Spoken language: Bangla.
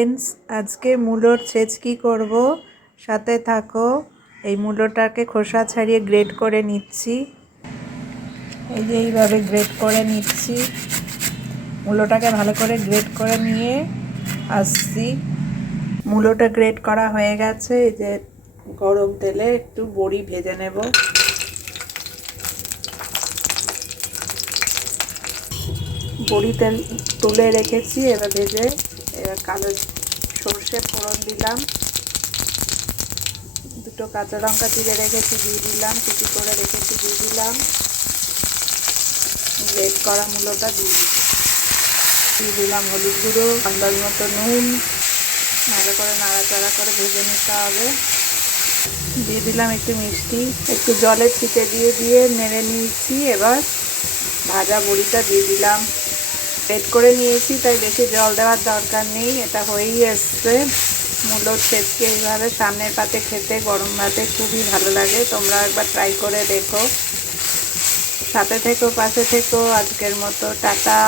ফ্রেন্ডস আজকে মূলোর ছেচকি করব? সাথে থাকো। এই মূলোটাকে খোসা ছাড়িয়ে গ্রেড করে নিচ্ছি। এই যে এইভাবে গ্রেড করে নিচ্ছি। মূলোটাকে ভালো করে গ্রেড করে নিয়ে আসছি। মূলোটা গ্রেড করা হয়ে গেছে। এই যে গরম তেলে একটু বড়ি ভেজে নেব। বড়ি তেল তুলে রেখেছি, এবার ভেজে এবার কালো সর্ষে ফোড়ন দিলাম। দুটো কাঁচা লঙ্কা চিড়ে রেখেছি, দিয়ে দিলাম কুচি করে রেখেছি, দিয়ে দিলাম। রেড করা মূলোটা দিয়ে দিয়ে দিলাম হলুদ গুঁড়ো, আন্দাজ মতো নুন। ভালো করে নাড়াচাড়া করে ভেজে নিতে হবে। দিয়ে দিলাম একটু মিষ্টি, একটু জলে ছিটে দিয়ে দিয়ে নেড়ে নিয়েছি। এবার ভাজা বড়িটা দিয়ে দিলাম। পেট করে নিয়েছি, তাই বেশি জল দেওয়ার দরকার নেই, এটা হয়েই এসছে। মূলো সেটকে এইভাবে সামনের পাতে খেতে, গরম ভাতে খুবই ভালো লাগে, তোমরা একবার ট্রাই করে দেখো। সাথে থেকো, পাশে থেকো, আজকের মতো, টাটা।